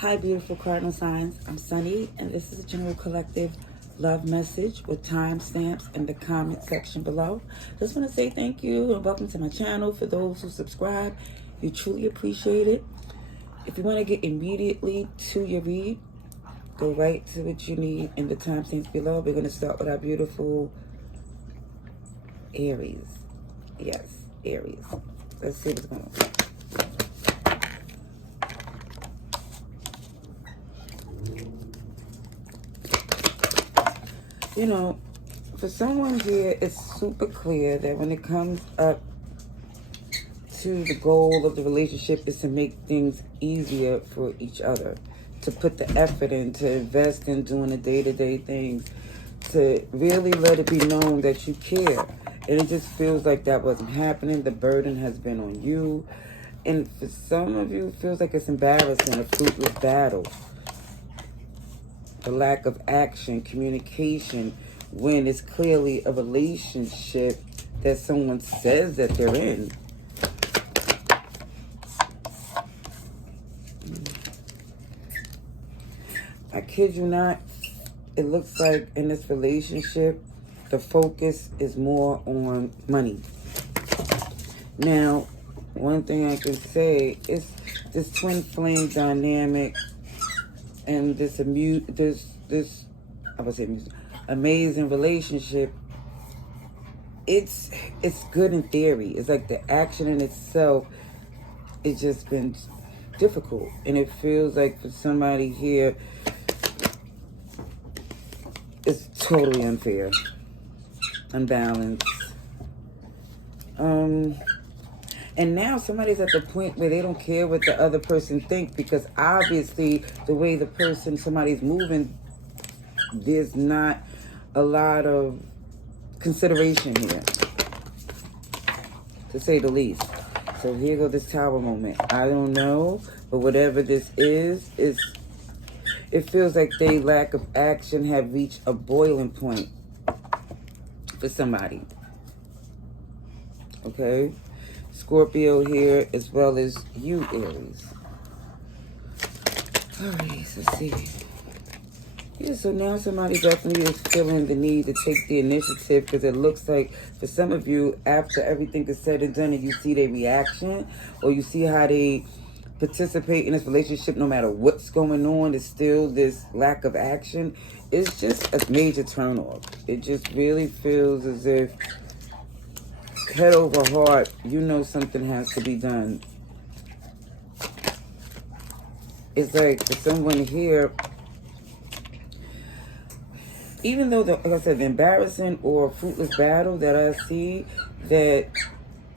Hi, beautiful cardinal signs. I'm Sunny, and this is a general collective love message with timestamps in the comment section below. Just want to say thank you and welcome to my channel. For those who subscribe, you truly appreciate it. If you want to get immediately to your read, go right to what you need in the timestamps below. We're going to start with our beautiful Aries. Yes, Aries. Let's see what's going on. You know, for someone here, it's super clear that when it comes up to the goal of the relationship is to make things easier for each other, to put the effort in, to invest in doing the day-to-day things, to really let it be known that you care. And it just feels like that wasn't happening. The burden has been on you. And for some of you, it feels like it's embarrassing, a fruitless battle. The lack of action, communication, when it's clearly a relationship that someone says that they're in. I kid you not, it looks like in this relationship, the focus is more on money. Now, one thing I can say is this twin flame dynamic and this amazing relationship, it's good in theory. It's like the action in itself, it's just been difficult. And it feels like for somebody here, it's totally unfair, unbalanced. And now somebody's at the point where they don't care what the other person thinks, because obviously the way somebody's moving, there's not a lot of consideration here, to say the least. So here goes this tower moment. I don't know, but whatever this is, it feels like they lack of action have reached a boiling point for somebody. Okay? Scorpio here, as well as you, Aries. Alright, so let's see. Yeah, so now somebody definitely is feeling the need to take the initiative, because it looks like for some of you, after everything is said and done and you see their reaction, or you see how they participate in this relationship, no matter what's going on, there's still this lack of action. It's just a major turnoff. It just really feels as if head over heart, you know something has to be done. It's like for someone here, even though, like I said, the embarrassing or fruitless battle that I see, that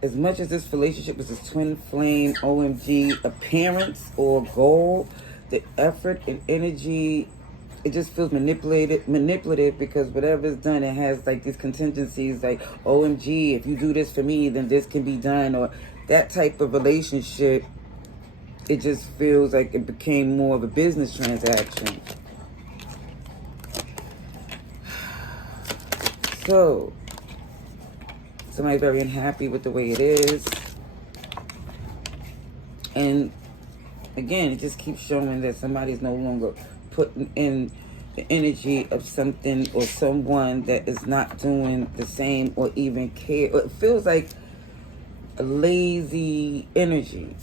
as much as this relationship is a twin flame, OMG, appearance or goal, the effort and energy, it just feels manipulative, because whatever's done, it has like these contingencies, like, OMG, if you do this for me, then this can be done, or that type of relationship. It just feels like it became more of a business transaction. So, somebody very unhappy with the way it is. And again, it just keeps showing that somebody's no longer putting in the energy of something or someone that is not doing the same or even care. It feels like a lazy energy.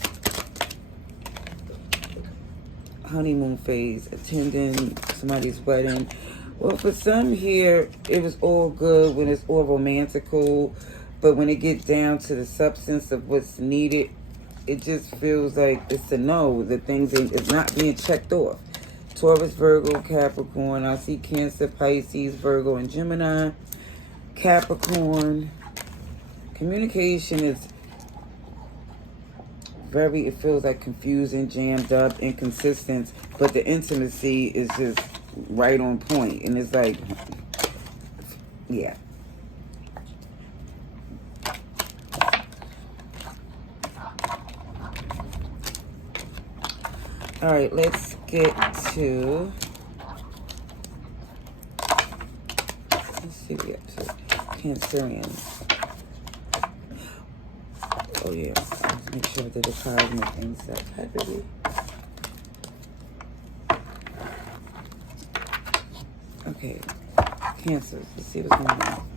Honeymoon phase, attending somebody's wedding. Well, for some here, it was all good when it's all romantical, but when it gets down to the substance of what's needed, it just feels like it's a no. The things is not being checked off. Taurus, Virgo, Capricorn. I see Cancer, Pisces, Virgo, and Gemini. Capricorn. Communication is it feels like confusing, jammed up, inconsistent, but the intimacy is just right on point. And it's like, yeah. All right, let's get to, let's see what we up to. Cancerians. Oh yeah, let's make sure that the cosmic things up. Hi, baby. Okay. Cancer. Let's see what's going on.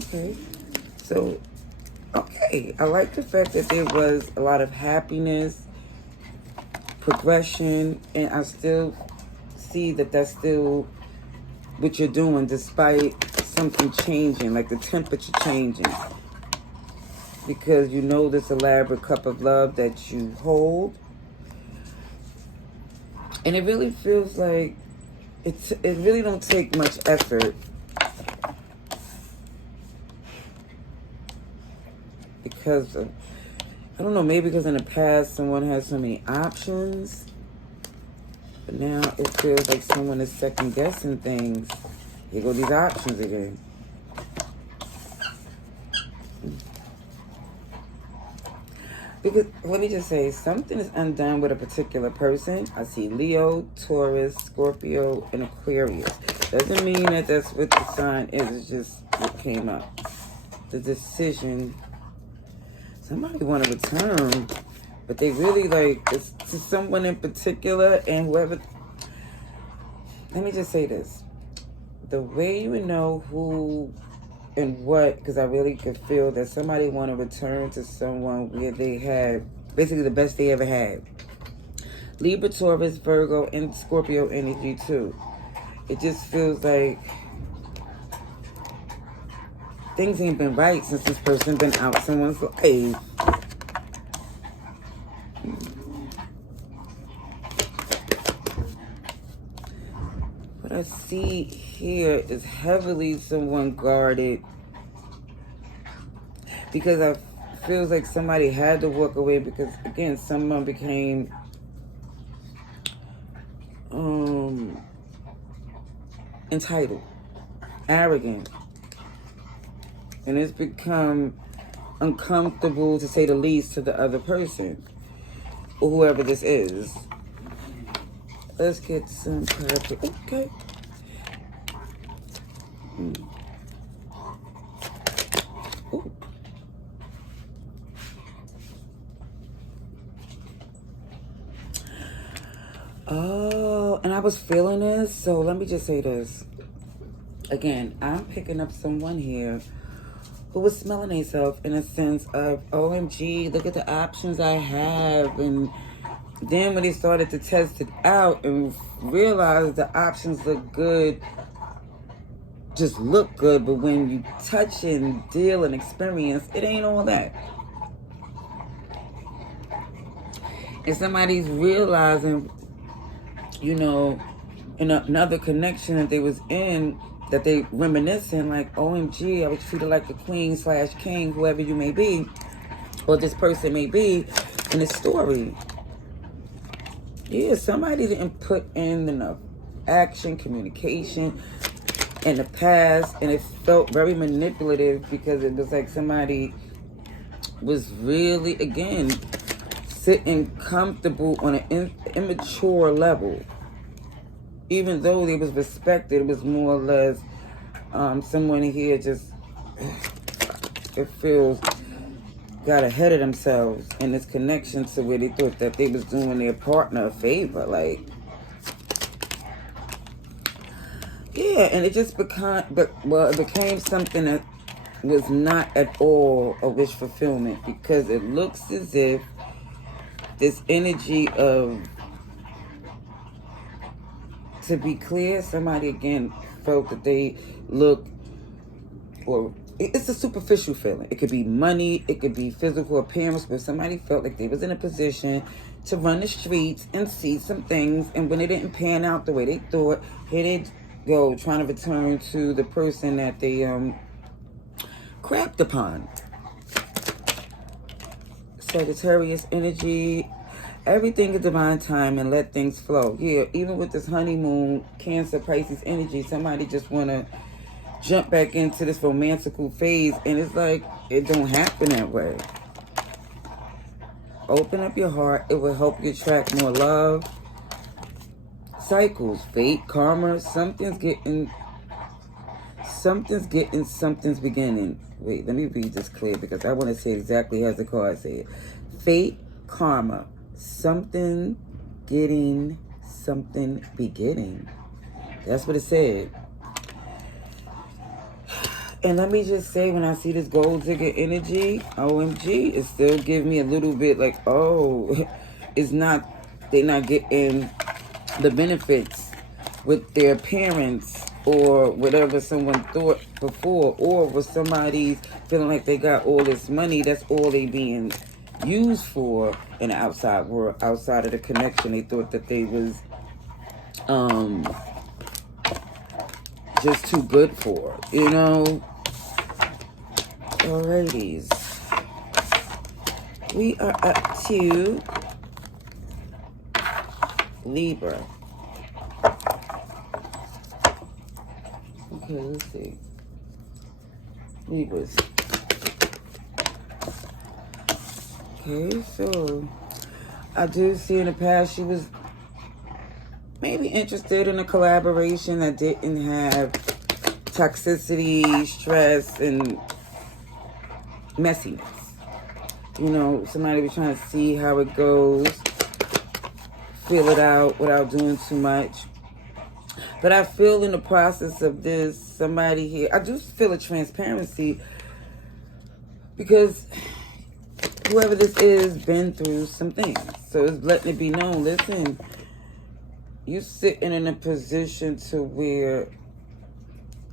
Okay. So, okay. I like the fact that there was a lot of happiness, progression, and I still see that that's still what you're doing despite something changing, like the temperature changing. Because you know this elaborate cup of love that you hold. And it really feels like it really don't take much effort. Because of, I don't know, maybe because in the past someone had so many options. But now it feels like someone is second guessing things. Here go these options again. Because, let me just say, something is undone with a particular person. I see Leo, Taurus, Scorpio, and Aquarius. Doesn't mean that that's what the sign is. It's just what came up. The decision. Somebody want to return, but they really like, it's to someone in particular, and whoever. Let me just say this. The way you would know who and what, because I really could feel that somebody want to return to someone where they had basically the best they ever had. Libra, Taurus, Virgo, and Scorpio energy too. It just feels like things ain't been right since this person been out someone's life. What I see here is heavily someone guarded, because I feels like somebody had to walk away because, again, someone became entitled, arrogant, and it's become uncomfortable, to say the least, to the other person or whoever this is. Let's get some perfect. Okay. Ooh. Oh, and I was feeling this, so let me just say this. Again, I'm picking up someone here who was smelling themselves in a sense of, OMG, look at the options I have. And then when they started to test it out and realized the options look good, just look good, but when you touch and deal and experience, it ain't all that. And somebody's realizing, you know, in another connection that they was in, that they reminiscing like, OMG, I was treated like a queen/king, whoever you may be, or this person may be in the story. Yeah, somebody didn't put in enough action, communication in the past, and it felt very manipulative because it was like somebody was really, again, sitting comfortable on an immature level. Even though they was respected, it was more or less someone here just, it feels, got ahead of themselves in this connection to where they thought that they was doing their partner a favor. Like, yeah, and it just became, it became something that was not at all a wish fulfillment, because it looks as if this energy of, to be clear, somebody again felt that they look, or it's a superficial feeling. It could be money, it could be physical appearance, but somebody felt like they was in a position to run the streets and see some things, and when it didn't pan out the way they thought, here they go trying to return to the person that they crapped upon. Sagittarius energy. Everything is divine time and let things flow. Yeah, even with this honeymoon, Cancer, Pisces energy, somebody just want to jump back into this romantical phase, and it's like, it don't happen that way. Open up your heart. It will help you attract more love. Cycles, fate, karma, something's getting, something's beginning. Wait, let me read this clear, because I want to say exactly as the card said. Fate, karma, something getting something beginning. That's what it said. And let me just say, when I see this gold digger energy, OMG, it still gives me a little bit like, oh, it's not, they're not getting the benefits with their parents or whatever someone thought before, or with somebody's feeling like they got all this money, that's all they being used for in the outside world, outside of the connection. They thought that they was just too good for, you know. Alrighties, we are up to Libra. Okay, let's see. Libras. Okay, so I do see in the past she was maybe interested in a collaboration that didn't have toxicity, stress, and messiness. You know, somebody was trying to see how it goes, feel it out without doing too much. But I feel in the process of this, somebody here, I do feel a transparency, because whoever this is been through some things. So it's letting it be known, listen, you sitting in a position to where,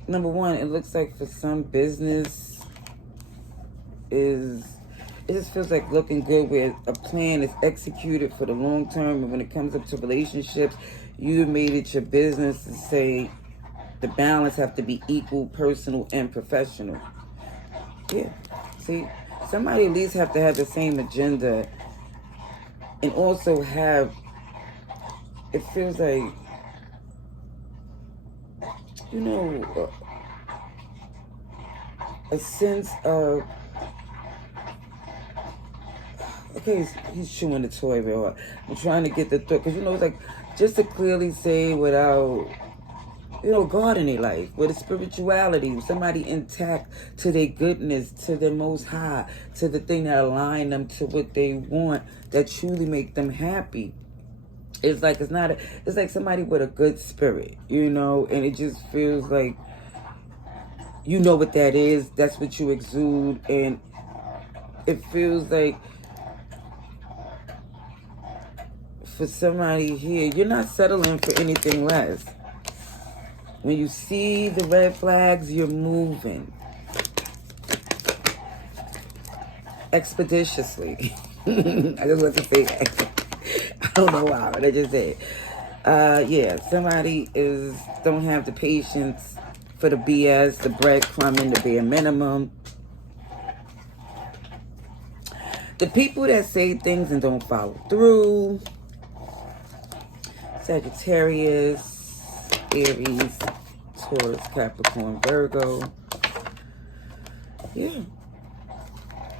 number one, it looks like for some business it just feels like looking good, where a plan is executed for the long term. And when it comes up to relationships, you made it your business to say the balance have to be equal, personal and professional. Yeah, see, somebody at least have to have the same agenda, and also have, it feels like, you know, a sense of, okay, he's chewing the toy real hard. I'm trying to get the thought, because, you know, it's like, just to clearly say without, you know, God in their life, with a spirituality, somebody intact to their goodness, to the Most High, to the thing that align them to what they want, that truly make them happy. It's like, it's not, it's like somebody with a good spirit, you know, and it just feels like, you know what that is, that's what you exude, and it feels like, for somebody here, you're not settling for anything less. When you see the red flags, you're moving expeditiously. I just want to say that. I don't know why, but I just said, yeah, somebody don't have the patience for the BS, the breadcrumbing, the bare minimum. The people that say things and don't follow through. Sagittarius, Aries, Taurus, Capricorn, Virgo. Yeah.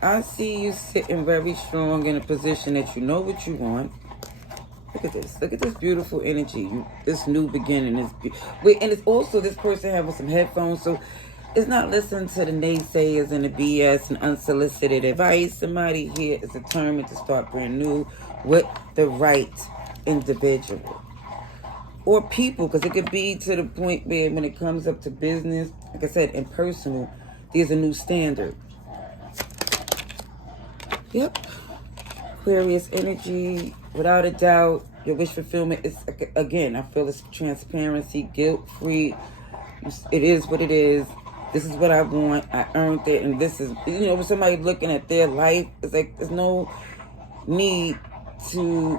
I see you sitting very strong in a position that you know what you want. Look at this. Look at this beautiful energy. This new beginning. And it's also this person having some headphones. So it's not listening to the naysayers and the BS and unsolicited advice. Somebody here is determined to start brand new with the right individual. Or people, because it could be to the point where when it comes up to business, like I said, and personal, there's a new standard. Yep. Aquarius energy, without a doubt, your wish fulfillment is, again, I feel it's transparency, guilt-free. It is what it is. This is what I want. I earned it. And this is, you know, when somebody looking at their life, it's like there's no need to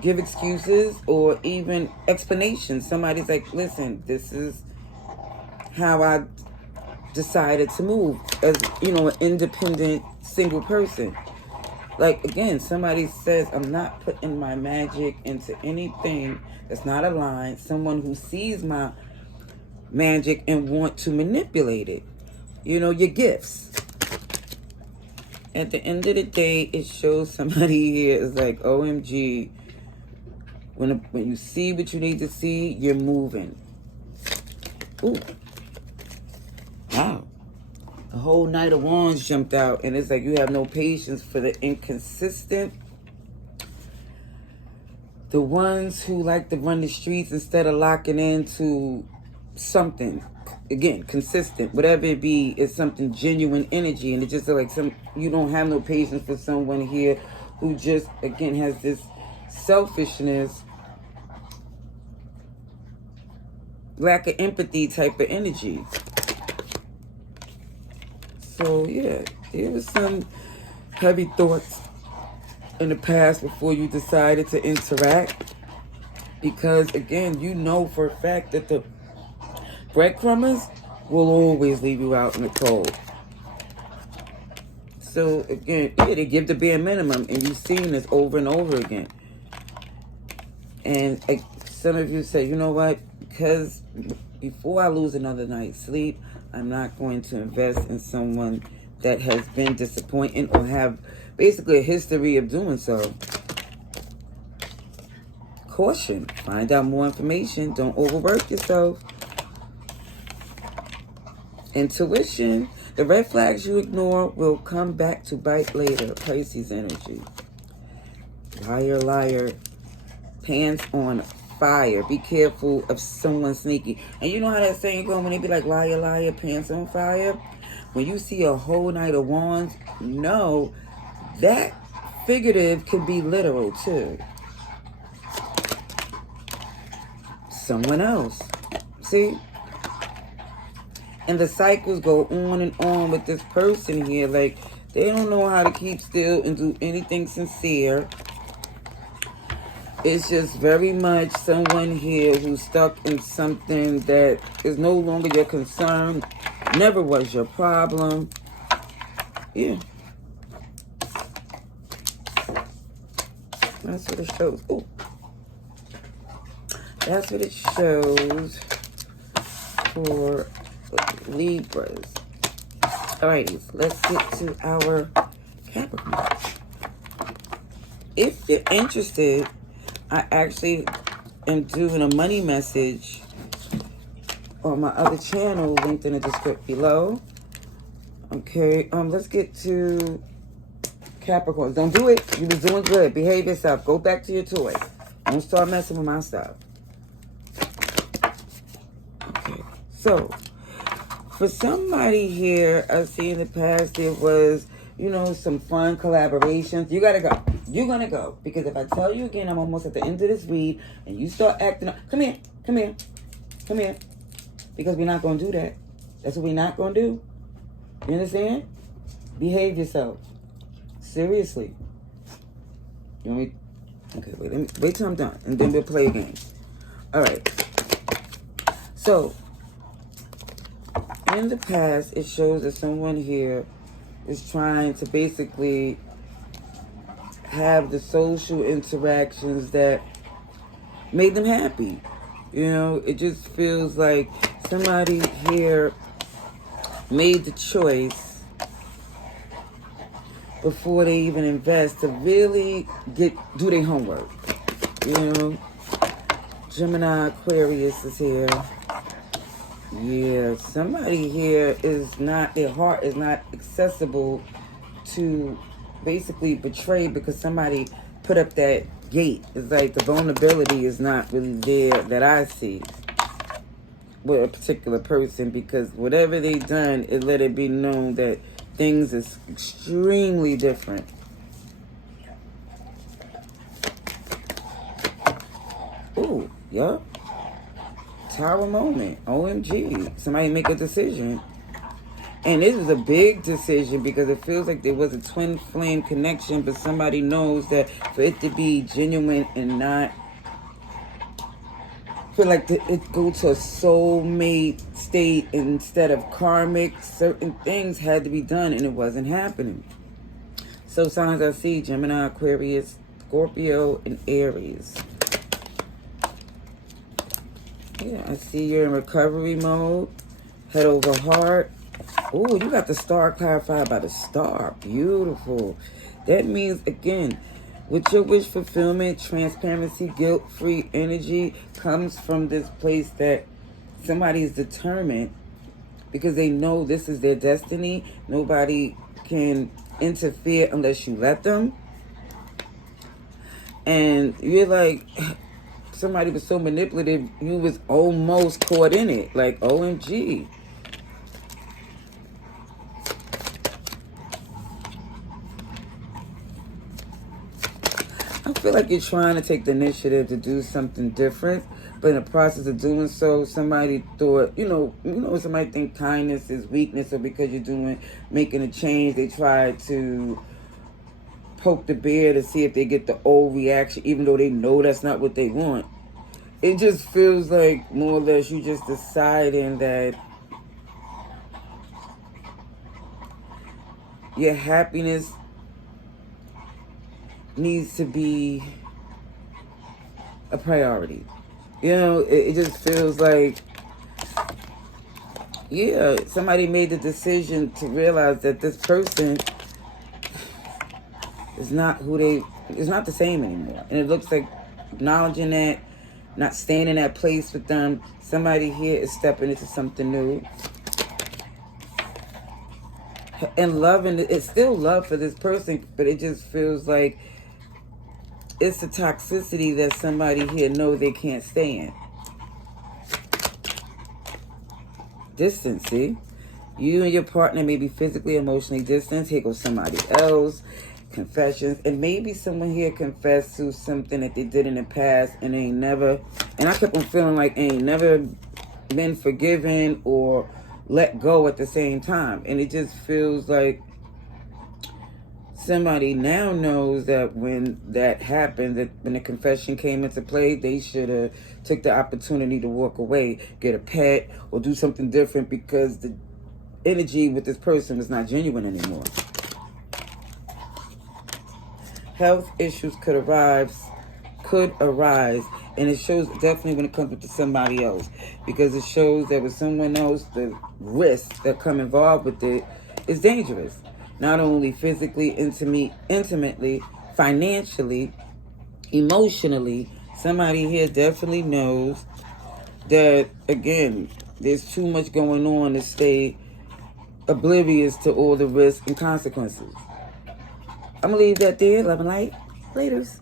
give excuses or even explanations. Somebody's like, listen, this is how I decided to move as, you know, an independent single person. Like, again, somebody says, I'm not putting my magic into anything that's not aligned. Someone who sees my magic and want to manipulate it. You know, your gifts. At the end of the day, it shows somebody here is like, OMG, when you see what you need to see, you're moving. Ooh. Wow. A whole Knight of Wands jumped out, and it's like you have no patience for the inconsistent. the ones who like to run the streets instead of locking into something, again, consistent, whatever it be, is something genuine energy. And it's just like you don't have no patience for someone here who just, again, has this selfishness, lack of empathy type of energy. So yeah, there was some heavy thoughts in the past before you decided to interact, because again, you know for a fact that the breadcrumbers will always leave you out in the cold. So again, yeah, they give the bare minimum, and you've seen this over and over again. And some of you say, you know what, because before I lose another night's sleep, I'm not going to invest in someone that has been disappointing or have basically a history of doing so. Caution, find out more information, don't overwork yourself. Intuition, the red flags you ignore will come back to bite later. Pisces energy. Liar, liar, pants on fire. Be careful of someone sneaky. And you know how that saying goes when they be like, liar, liar, pants on fire? When you see a whole knight of wands, no, that figurative could be literal too. Someone else. See? And the cycles go on and on with this person here. Like, they don't know how to keep still and do anything sincere. It's just very much someone here who's stuck in something that is no longer your concern, never was your problem. Yeah. That's what it shows. Oh. That's what it shows for Libras. Alrighty, let's get to our Capricorn. If you're interested, I actually am doing a money message on my other channel, linked in the description below. Okay, let's get to Capricorn. Don't do it. You was doing good. Behave yourself. Go back to your toy. Don't start messing with my stuff. Okay, so for somebody here, I see in the past there was, you know, some fun collaborations. You gotta go. You're gonna go. Because if I tell you again, I'm almost at the end of this read, and you start acting up. Come here. Come here. Come here. Because we're not gonna do that. That's what we're not gonna do. You understand? Behave yourself. Seriously. You want me? Okay, wait till I'm done, and then we'll play a game. All right. So, in the past, it shows that someone here is trying to basically have the social interactions that made them happy. You know, it just feels like somebody here made the choice before they even invest to really do their homework. You know, Gemini, Aquarius is here. Yeah, somebody here is not, their heart is not accessible to basically betray because somebody put up that gate. It's like the vulnerability is not really there that I see with a particular person, because whatever they done, it let it be known that things is extremely different. Ooh, yup. Tower moment. OMG. Somebody make a decision. And this is a big decision because it feels like there was a twin flame connection, but somebody knows that for it to be genuine and not feel like it go to a soulmate state instead of karmic, certain things had to be done and it wasn't happening. So signs I see: Gemini, Aquarius, Scorpio, and Aries. Yeah, I see you're in recovery mode. Head over heart. Oh, you got the star clarified by the star. Beautiful. That means, again, with your wish fulfillment, transparency, guilt-free energy comes from this place that somebody is determined because they know this is their destiny. Nobody can interfere unless you let them. And you're like, somebody was so manipulative, you was almost caught in it. Like, OMG. I feel like you're trying to take the initiative to do something different, but in the process of doing so, somebody thought, somebody think kindness is weakness, or because you're making a change, they try to poke the bear to see if they get the old reaction, even though they know that's not what they want. It just feels like more or less you just deciding that your happiness needs to be a priority. It just feels like, yeah, somebody made the decision to realize that this person is not is not the same anymore. And it looks like acknowledging that, not staying in that place with them. Somebody here is stepping into something new. And loving it, it's still love for this person, but it just feels like it's the toxicity that somebody here know they can't stand. Distance, see? You and your partner may be physically, emotionally distant. Here goes somebody else. Confessions. And maybe someone here confessed to something that they did in the past and ain't never... And I kept on feeling like ain't never been forgiven or let go at the same time. And it just feels like somebody now knows that when that happened, that when the confession came into play, they should have took the opportunity to walk away, get a pet, or do something different, because the energy with this person is not genuine anymore. Health issues could arise, and it shows definitely when it comes to somebody else, because it shows that with someone else, the risks that come involved with it is dangerous. Not only physically, intimately, financially, emotionally. Somebody here definitely knows that, again, there's too much going on to stay oblivious to all the risks and consequences. I'm going to leave that there. Love and light. Laters.